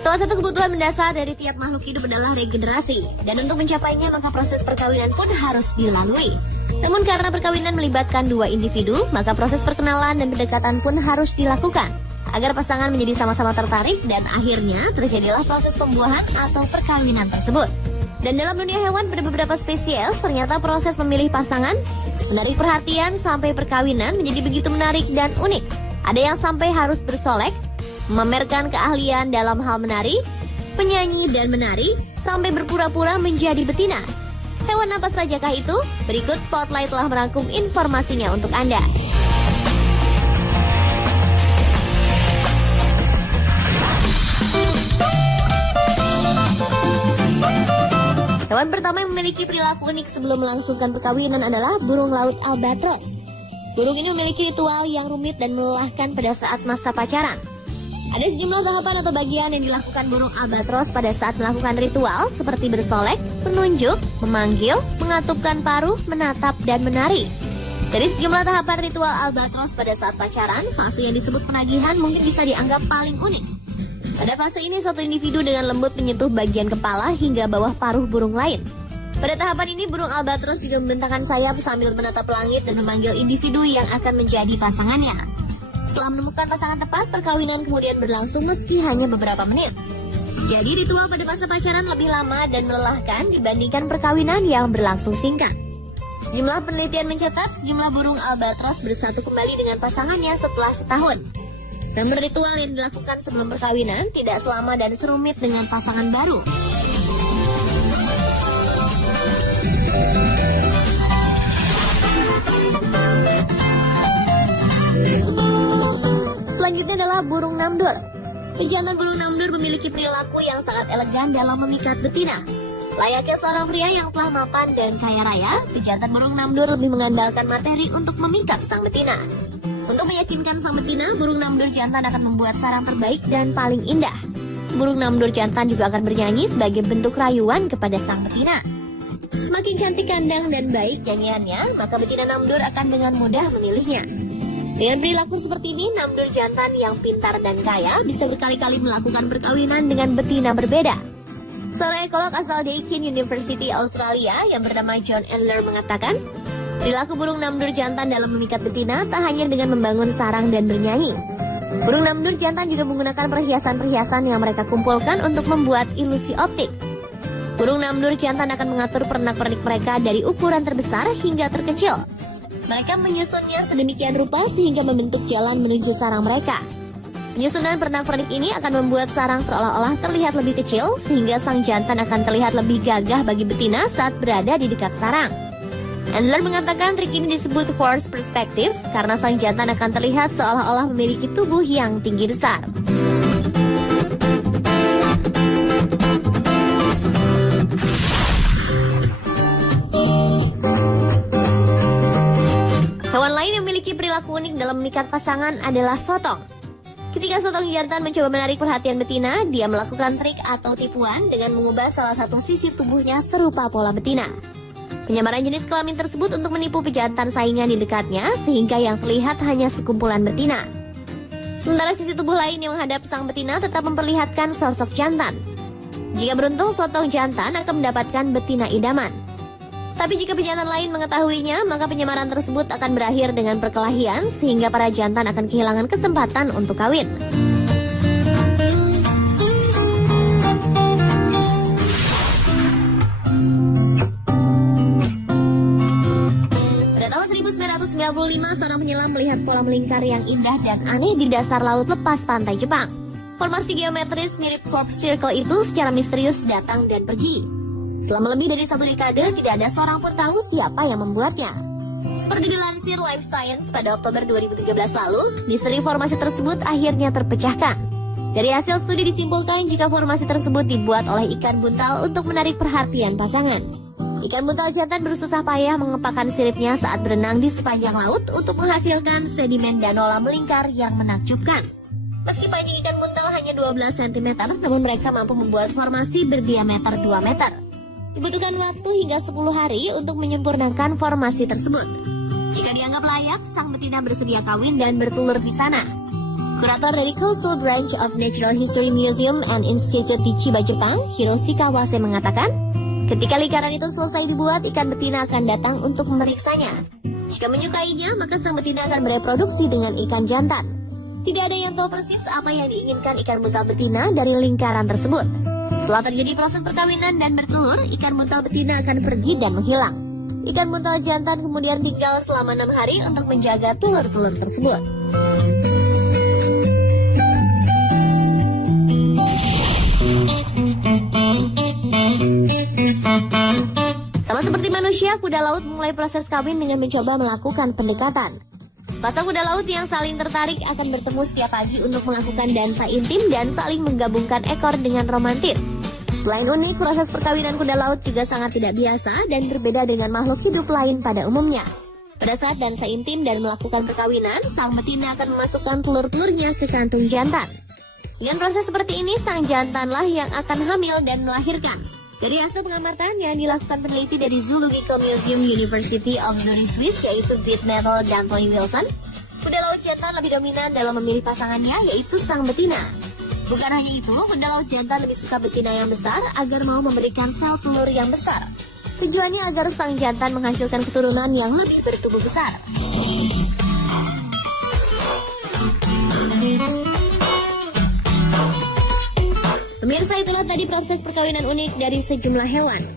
Salah satu kebutuhan mendasar dari tiap makhluk hidup adalah regenerasi, dan untuk mencapainya maka proses perkawinan pun harus dilalui. Namun karena perkawinan melibatkan dua individu, maka proses perkenalan dan pendekatan pun harus dilakukan agar pasangan menjadi sama-sama tertarik dan akhirnya terjadilah proses pembuahan atau perkawinan tersebut. Dan dalam dunia hewan pada beberapa spesies, ternyata proses memilih pasangan, menarik perhatian sampai perkawinan menjadi begitu menarik dan unik. Ada yang sampai harus bersolek, memamerkan keahlian dalam hal menari, penyanyi dan menari, sampai berpura-pura menjadi betina. Hewan apa sajakah itu? Berikut Spotlight telah merangkum informasinya untuk Anda. Hewan pertama yang memiliki perilaku unik sebelum melangsungkan perkawinan adalah burung laut albatros. Burung ini memiliki ritual yang rumit dan melelahkan pada saat masa pacaran. Ada sejumlah tahapan atau bagian yang dilakukan burung albatros pada saat melakukan ritual seperti bersolek, menunjuk, memanggil, mengatupkan paruh, menatap, dan menari. Dari sejumlah tahapan ritual albatros pada saat pacaran, fase yang disebut penagihan mungkin bisa dianggap paling unik. Pada fase ini, satu individu dengan lembut menyentuh bagian kepala hingga bawah paruh burung lain. Pada tahapan ini, burung albatros juga membentangkan sayap sambil menatap langit dan memanggil individu yang akan menjadi pasangannya. Setelah menemukan pasangan tepat, perkawinan kemudian berlangsung meski hanya beberapa menit. Jadi ritual pada masa pacaran lebih lama dan melelahkan dibandingkan perkawinan yang berlangsung singkat. Sejumlah penelitian mencatat sejumlah burung albatros bersatu kembali dengan pasangannya setelah setahun. Namun ritual yang dilakukan sebelum perkawinan tidak selama dan serumit dengan pasangan baru. Selanjutnya adalah burung namdur. Pejantan burung namdur memiliki perilaku yang sangat elegan dalam memikat betina. Layaknya seorang pria yang telah mapan dan kaya raya, pejantan burung namdur lebih mengandalkan materi untuk memikat sang betina. Untuk meyakinkan sang betina, burung namdur jantan akan membuat sarang terbaik dan paling indah. Burung namdur jantan juga akan bernyanyi sebagai bentuk rayuan kepada sang betina. Semakin cantik kandang dan baik nyanyiannya, maka betina namdur akan dengan mudah memilihnya. Dengan perilaku seperti ini, namdur jantan yang pintar dan kaya bisa berkali-kali melakukan perkawinan dengan betina berbeda. Seorang ekolog asal Deakin University Australia yang bernama John Endler mengatakan, perilaku burung namdur jantan dalam memikat betina tak hanya dengan membangun sarang dan bernyanyi. Burung namdur jantan juga menggunakan perhiasan-perhiasan yang mereka kumpulkan untuk membuat ilusi optik. Burung namdur jantan akan mengatur pernak-pernik mereka dari ukuran terbesar hingga terkecil. Mereka menyusunnya sedemikian rupa sehingga membentuk jalan menuju sarang mereka. Penyusunan pernak-pernik ini akan membuat sarang seolah-olah terlihat lebih kecil sehingga sang jantan akan terlihat lebih gagah bagi betina saat berada di dekat sarang. Endler mengatakan trik ini disebut force perspective karena sang jantan akan terlihat seolah-olah memiliki tubuh yang tinggi besar. Hewan lain yang memiliki perilaku unik dalam memikat pasangan adalah sotong. Ketika sotong jantan mencoba menarik perhatian betina, dia melakukan trik atau tipuan dengan mengubah salah satu sisi tubuhnya serupa pola betina. Penyamaran jenis kelamin tersebut untuk menipu pejantan saingan di dekatnya, sehingga yang terlihat hanya sekumpulan betina. Sementara sisi tubuh lain yang menghadap sang betina tetap memperlihatkan sosok jantan. Jika beruntung, sotong jantan akan mendapatkan betina idaman. Tapi jika pejantan lain mengetahuinya, maka penyamaran tersebut akan berakhir dengan perkelahian, sehingga para jantan akan kehilangan kesempatan untuk kawin. Pada tahun 1995, seorang penyelam melihat pola melingkar yang indah dan aneh di dasar laut lepas pantai Jepang. Formasi geometris mirip crop circle itu secara misterius datang dan pergi. Selama lebih dari 1 dekade, tidak ada seorang pun tahu siapa yang membuatnya. Seperti dilansir Life Science pada Oktober 2013 lalu, misteri formasi tersebut akhirnya terpecahkan. Dari hasil studi disimpulkan jika formasi tersebut dibuat oleh ikan buntal untuk menarik perhatian pasangan. Ikan buntal jantan bersusah payah mengepakkan siripnya saat berenang di sepanjang laut untuk menghasilkan sedimen danola melingkar yang menakjubkan. Meski panjang ikan buntal hanya 12 cm, namun mereka mampu membuat formasi berdiameter 2 meter. Dibutuhkan waktu hingga 10 hari untuk menyempurnakan formasi tersebut. Jika dianggap layak, sang betina bersedia kawin dan bertelur di sana. Kurator dari Coastal Branch of Natural History Museum and Institute di Chiba, Jepang, Hiroshi Kawase mengatakan, ketika lingkaran itu selesai dibuat, ikan betina akan datang untuk memeriksanya. Jika menyukainya, maka sang betina akan bereproduksi dengan ikan jantan. Tidak ada yang tahu persis apa yang diinginkan ikan buntal betina dari lingkaran tersebut. Setelah terjadi proses perkawinan dan bertelur, ikan buntal betina akan pergi dan menghilang. Ikan buntal jantan kemudian tinggal selama 6 hari untuk menjaga telur-telur tersebut. Sama seperti manusia, kuda laut mulai proses kawin dengan mencoba melakukan pendekatan. Pasang kuda laut yang saling tertarik akan bertemu setiap pagi untuk melakukan dansa intim dan saling menggabungkan ekor dengan romantis. Selain unik, proses perkawinan kuda laut juga sangat tidak biasa dan berbeda dengan makhluk hidup lain pada umumnya. Pada saat dansa intim dan melakukan perkawinan, sang betina akan memasukkan telur-telurnya ke kantung jantan. Dengan proses seperti ini, sang jantanlah yang akan hamil dan melahirkan. Dari hasil pengamatan yang dilakukan peneliti dari Zoological Museum University of Zurich, Swiss, yaitu Brit Metal dan Tony Wilson, kuda laut jantan lebih dominan dalam memilih pasangannya, yaitu sang betina. Bukan hanya itu, kuda laut jantan lebih suka betina yang besar agar mau memberikan sel telur yang besar. Tujuannya agar sang jantan menghasilkan keturunan yang lebih bertubuh besar. Pemirsa, itulah tadi proses perkawinan unik dari sejumlah hewan.